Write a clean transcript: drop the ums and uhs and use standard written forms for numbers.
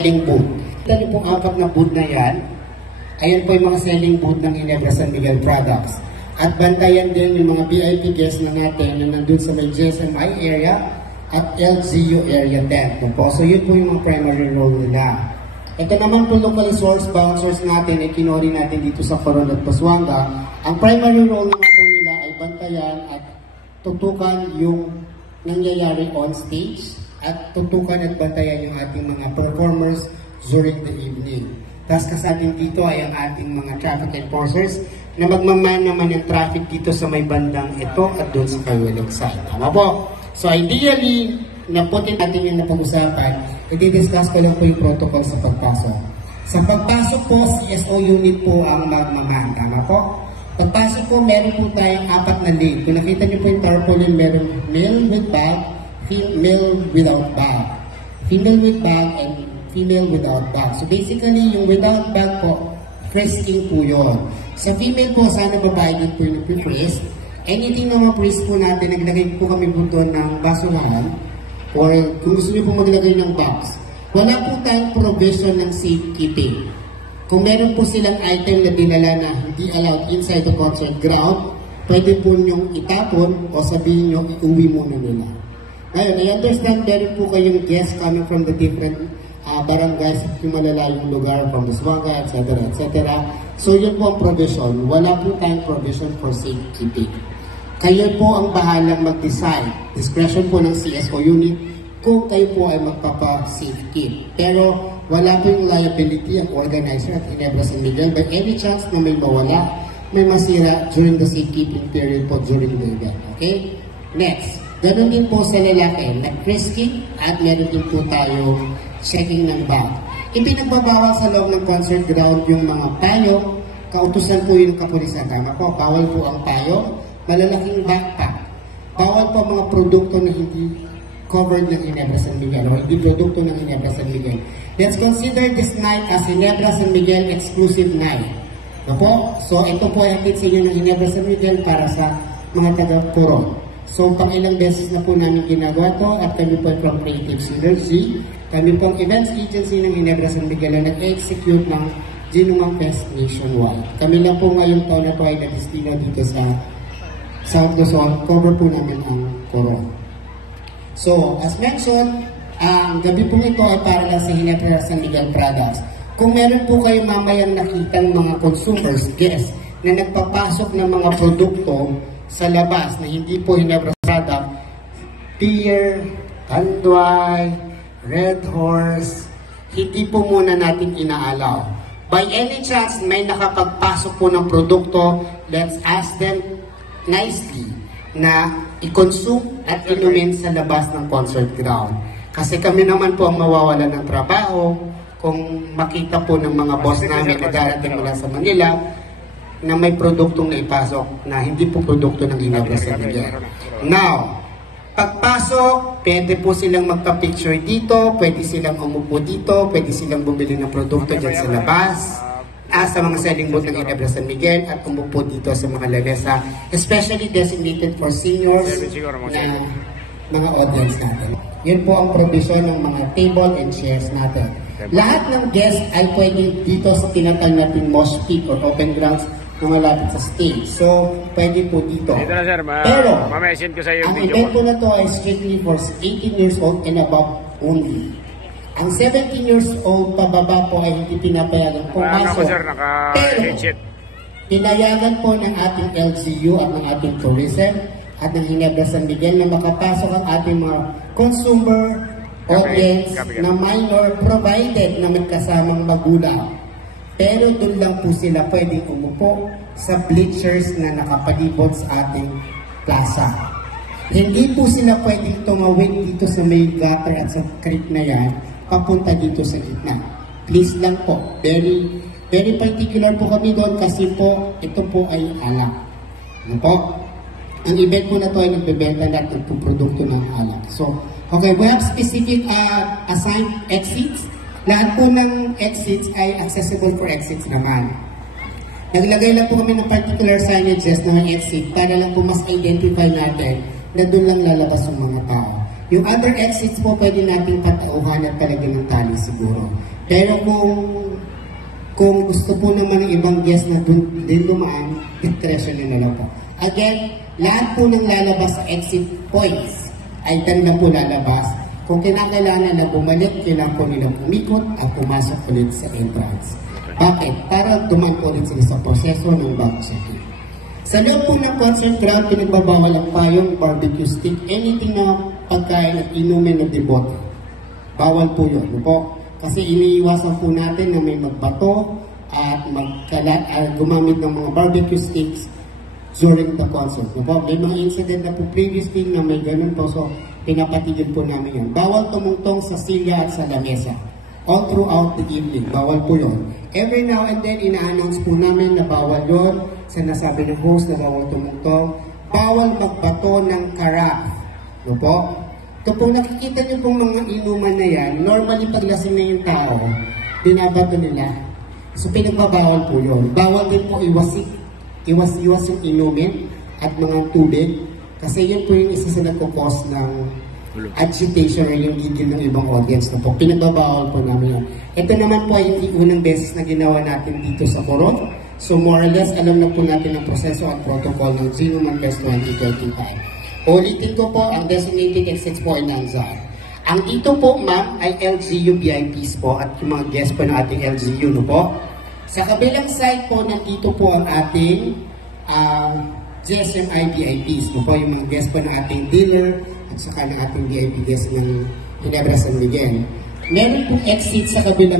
selling booth. Ito niyo pong apat na booth na yan. Ayan po yung mga selling booth ng Ginebra San Miguel products. At bantayan din yung mga VIP guests na natin na nandun sa may GSMI area at LGU area 10. So yun po yung mga primary role nila. Ito naman po local source bouncers natin ay kinori natin dito sa Coron at Paswanga. Ang primary role naman po nila ay bantayan at tutukan yung nangyayari on stage at tutukan at bantayan yung ating mga performers during the evening. Tapos kasabing dito ay ang ating mga traffic enforcers na magmaman naman ng traffic dito sa may bandang ito at doon sa kawilang side. Tama po? So ideally, naputin natin yung napag-usapan, i-discuss ko lang po yung protocol sa pagpasok. Sa pagpasok po, CSO unit po ang magmaman. Tama po? Pagpasok po, meron po tayong 4 na lane. Kung nakita niyo po yung tarpaulin, meron male with bag, male without bag, female with bag, and female without bag. So basically, yung without bag po, frisking po yun. Sa female po, sana babae din po yung nag-frisk. Anything na ma-frisk po natin, naglagay po kami po doon ng basurahan, or kung gusto niyo po maglagay ng box. Wala po tayong provision ng safekeeping. Kung meron po silang item na dinala na hindi allowed inside the concert ground, pwede po niyong itapon o sabihin niyo, iuwi muna nila. Ngayon, I understand meron po kayong guests coming from the different barangays at yung malalayong lugar from the Swanga, etc. etc. So yun po ang provision. Wala po tayong provision for safekeeping. Kayo po ang bahalang mag-decide. Discretion po ng CSO unit kung kayo po ay magpapa-safekeep. Pero wala po yung liability ang organizer at Ginebra San Miguel. By any chance na may mawala, may masira during the safekeeping period po during the event. Okay? Next. Ganun din po sa lalaki, nag-frisking at meron din po tayo checking ng bag. Ipinagbabawal sa loob ng concert ground yung mga payo, kautusan po yung kapulisan. Tama po, bawal po ang payo, malalaking backpack. Bawal po mga produkto na hindi covered ng Ginebra San Miguel o hindi produkto ng Ginebra San Miguel. Let's consider this night as Ginebra San Miguel exclusive night. Po? So ito po ay sa inyo ng Ginebra San Miguel para sa mga taga-Coron. So, pang ilang beses na po namin ginagawa to at kami po from Creative Synergy. Kami pong events agency ng Ginebra San Miguel na nag-execute ng Ginumang Fest nationwide. Kami na po ngayong taon na po ay nag-destino dito sa South Luzon. Cover po namin ang Coron. So, as mentioned, ang gabi po ito ay para lang sa Ginebra San Miguel products. Kung meron po kayo mamayang nakitang mga consumers, guests, na nagpapasok ng mga produkto sa labas na hindi po Ginebra product, beer, Tanduay, Red Horse, hindi po muna natin inaalaw. By any chance, may nakapagpasok po ng produkto, let's ask them nicely na i-consume at inumin sa labas ng concert ground. Kasi kami naman po ang mawawala ng trabaho kung makita po ng mga boss namin na darating mula sa Manila na may produktong naipasok na hindi po produkto ng Ginebra San Miguel. Now, pagpasok, pwede po silang magpa-picture dito, pwede silang umupo dito, pwede silang bumili ng produkto dyan sa labas, sa mga selling booth ng Ginebra San Miguel at umupo dito sa mga lamesa, especially designated for seniors na mga audience natin. Yun po ang provision ng mga table and chairs natin. Lahat ng guests ay pwede dito sa tinatawag natin mosh pit or open grounds na malapit sa stage. So, pwede po dito. Dito na sir, pero, ma-mention ko sa iyo ang video event po na to ay strictly for 18 years old and above only. Ang 17 years old pababa po ay hindi pinapayagan pumasok. Sir, pero, pinayagan po ng ating LGU at ng ating tourism at ng Ginebra San Miguel na makapasok ang ating mga consumer audience na minor provided na magkasamang magulang. Pero doon lang po sila pwedeng umupo sa bleachers na nakapalibot sa ating plaza. Hindi po sila pwedeng tumawid dito sa may gutter at sa creek na yan, papunta dito sa gitna. Please lang po. Very, very particular po kami doon kasi po, ito po ay alak. Ano po? Ang event po na to ay nagbebenta na at nagpuprodukto ng alak. So, okay, we have specific assigned exits. Lahat po ng exits ay accessible for exits naman. Naglagay lang po kami ng particular signages ng exit para lang po mas identify natin na doon lang lalabas yung mga tao. Yung other exits po, pwede natin patauhan at palagyan ng tali siguro. Pero kung gusto po naman ng ibang guest na din dumaan, discretion nyo na lang po. Again, lahat po ng lalabas sa exit points ay tanda po lalabas. Kung kinakailangan na bumalik, kailangan po nilang umikot at pumasok ulit sa entrance. Bakit? Para dumaan po ulit sila sa proseso ng bag checking. Sa loob po ng concert ground, pinagbabawal ang payong, barbecue stick, anything na pagkain at inumin ng debote. Bawal po yun. Po? Kasi iniiwasan po natin na may magbato at gumamit ng mga barbecue sticks during the concert. Po? May mga incident na po previously na may ganun po, so pinapatigil po namin yun. Bawal tumungtong sa silya at sa lamesa. All throughout the evening. Bawal po yun. Every now and then, ina-announce po namin na bawal yun. Sinasabi ng host na bawal tumungtong. Bawal magbato ng karap. No po? Ito pong nakikita niyo pong mga inuman na yan, normally paglasing na yung tao, binabato nila. So pinagbabawal po yun. Bawal din po iwas yung inumin at mga tubig. Kasi yun po yung isa sa nagkukos ng agitation or yung gigil ng ibang audience na po. Pinagbabawal po namin yan. Ito naman po ay hindi unang beses na ginawa natin dito sa Coron. So more or less, alam na po natin ang proseso at protocol ng Zero Man Fest 2025. Ulitin ko po, ang designated exits po ay Nanzar. Ang ito po, ma'am, ay LGU VIPs po at yung mga guests po ng ating LGU, no po? Sa kabilang side po, nandito po ang ating GSMI VIPs, no po? Yung mga guests po ng ating dealer at saka ng ating VIP guests ng Ginebra San Miguel. Meron po exit sa kabilang